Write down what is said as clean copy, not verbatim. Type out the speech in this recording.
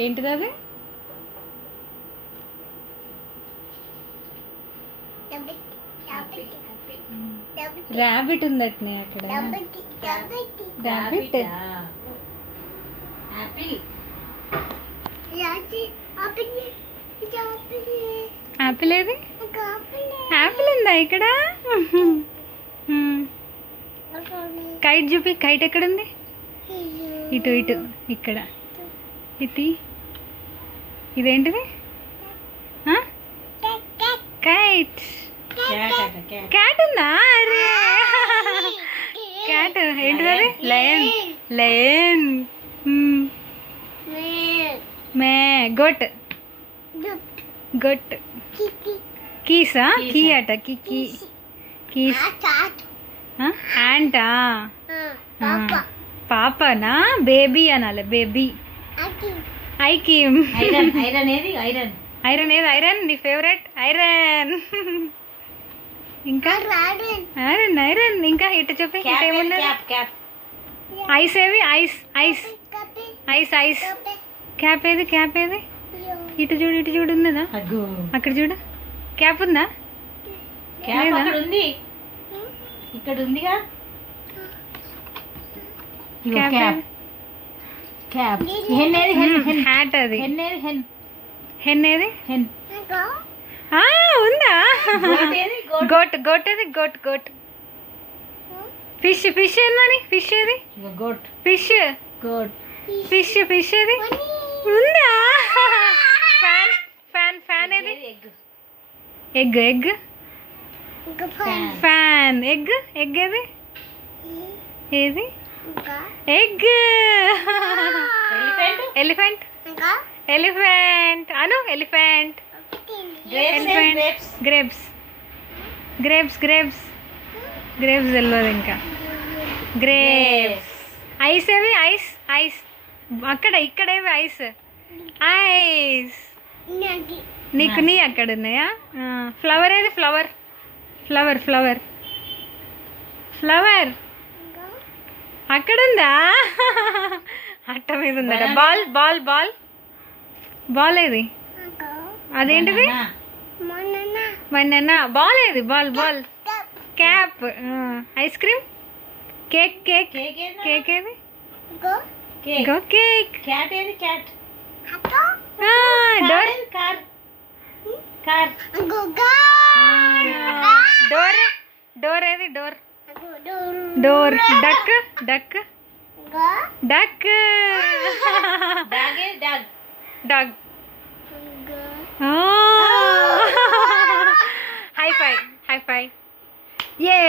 ఏంటిది అది? ర్యాబిట్ ఉందట్నే అక్కడ. ర్యాబిట్. యాపిల్ ఏది? యాపిల్ ఉందా ఇక్కడ? కైట్ చూపి. కైట్ ఎక్కడుంది? ఇటు ఇటు ఇక్కడ. ఇది ఇదేంటిది? కైట్. క్యాట్ ఉందా? అరే క్యాట్. ఏంటిది అది? లయన్. లయన్. మే. గోట్. గోట్. కీసా? కీ అట. Key key keys. యాంటా? పాపనా? బేబీ అనాలి. బేబీ. ఐకిమ్. ఐరన్. ఐరన్ ఏది? ఐరన్. ఐరన్ ఏది? ఐరన్ నీ ఫేవరెట్? ఐరన్. ఇంకా ఐరన్. ఐరన్. ఇంకా ఇటు చూపి. ఇటు ఏమున్నది? ఐస్ ఏవి? Ice. Ice. Ice. Ice. Cap ఏది? క్యాప్ ఏది? ఇటు చూడు. ఇటు చూడు. ఉన్నదా? అక్కడ చూడు. క్యాప్ ఉందా? ఇక్కడ ఉందిగా. హ్యాట్ అది. హెన్ ఏది? హెన్. ఉందా? గోట్. గోట్ ఏది? గోట్. గోట్. ఫిష్. ఫిష్ ఏందని? ఫిష్ ఏది? Goat. Fish. Goat. Fish. Fish ఏది? ఉందా? ఫ్యాన్. ఫ్యాన్. ఫ్యాన్ ఏది? Egg. Egg. Fan. Egg. Egg ఏది? ఏది? ఎగ్. ఎలిఫెంట్. ఎలిఫెంట్ అను. Elephant. Elephant. Grapes. Grapes. Grapes. Grapes తెలియదు ఇంకా. గ్రేప్స్. ఐస్ ఏవి? ఐస్. ఐస్. అక్కడ. ఇక్కడ ఏవి? ఐస్. ఐస్. నీకు నీ అక్కడ ఉన్నాయా? ఫ్లవర్ ఏది? ఫ్లవర్. ఫ్లవర్. ఫ్లవర్. ఫ్లవర్ అక్కడుందా? అట్ట మీద ఉందట. బాల్. బాల్. బాల్. బాల్ ఏది? అదేంటిది? బనానా. బాల్ ఏది? Ball. Ball. Cap. Ice cream. Cake. Cake. Cake ఏది? గో. కేక్. క్యాట్ ఏది? Cat. Door. Car. Car. Door. Door ఏది? Door. Door. Duck. Duck. Duck. Dog ఏది? Dog. Dog. High five. High five. యే.